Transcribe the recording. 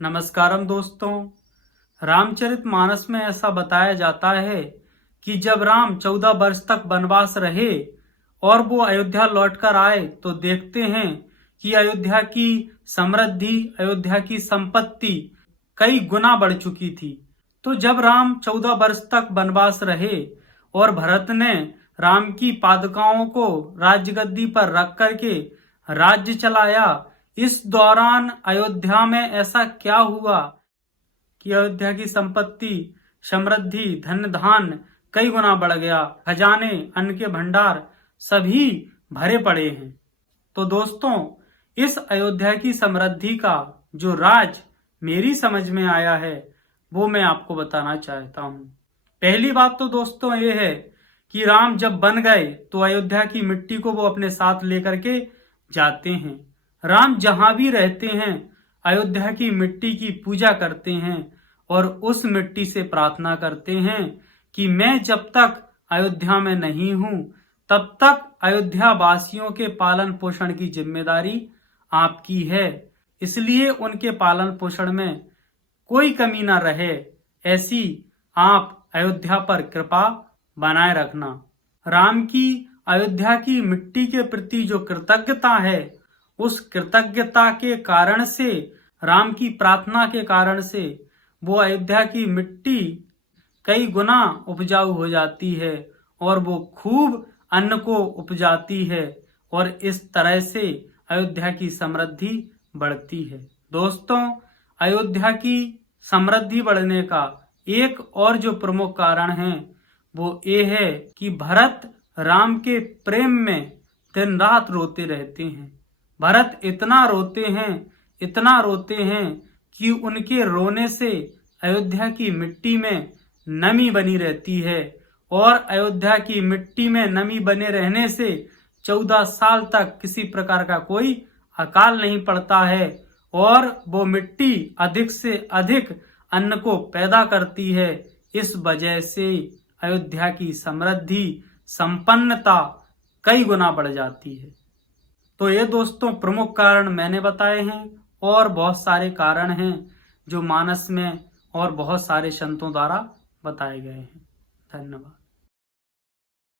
नमस्कारम दोस्तों। रामचरितमानस में ऐसा बताया जाता है कि जब राम 14 वर्ष तक वनवास रहे और वो अयोध्या लौटकर आए तो देखते हैं कि अयोध्या की समृद्धि, अयोध्या की संपत्ति कई गुना बढ़ चुकी थी। तो जब राम 14 वर्ष तक वनवास रहे और भरत ने राम की पादुकाओं को राजगद्दी पर रख करके राज्य चलाया, इस दौरान अयोध्या में ऐसा क्या हुआ कि अयोध्या की संपत्ति, समृद्धि, धन धान्य कई गुना बढ़ गया। खजाने, अन्न के भंडार सभी भरे पड़े हैं। तो दोस्तों, इस अयोध्या की समृद्धि का जो राज मेरी समझ में आया है वो मैं आपको बताना चाहता हूँ। पहली बात तो दोस्तों ये है कि राम जब बन गए तो अयोध्या की मिट्टी को वो अपने साथ लेकर के जाते हैं। राम जहां भी रहते हैं अयोध्या की मिट्टी की पूजा करते हैं और उस मिट्टी से प्रार्थना करते हैं कि मैं जब तक अयोध्या में नहीं हूं तब तक अयोध्या वासियों के पालन पोषण की जिम्मेदारी आपकी है, इसलिए उनके पालन पोषण में कोई कमी ना रहे, ऐसी आप अयोध्या पर कृपा बनाए रखना। राम की अयोध्या की मिट्टी के प्रति जो कृतज्ञता है, उस कृतज्ञता के कारण से, राम की प्रार्थना के कारण से वो अयोध्या की मिट्टी कई गुना उपजाऊ हो जाती है और वो खूब अन्न को उपजाती है और इस तरह से अयोध्या की समृद्धि बढ़ती है। दोस्तों, अयोध्या की समृद्धि बढ़ने का एक और जो प्रमुख कारण है वो ये है कि भरत राम के प्रेम में दिन रात रोते रहते हैं। भरत इतना रोते हैं कि उनके रोने से अयोध्या की मिट्टी में नमी बनी रहती है और अयोध्या की मिट्टी में नमी बने रहने से 14 साल तक किसी प्रकार का कोई अकाल नहीं पड़ता है और वो मिट्टी अधिक से अधिक अन्न को पैदा करती है। इस वजह से अयोध्या की समृद्धि, संपन्नता कई गुना बढ़ जाती है। तो ये दोस्तों प्रमुख कारण मैंने बताए हैं और बहुत सारे कारण हैं जो मानस में और बहुत सारे संतों द्वारा बताए गए हैं। धन्यवाद।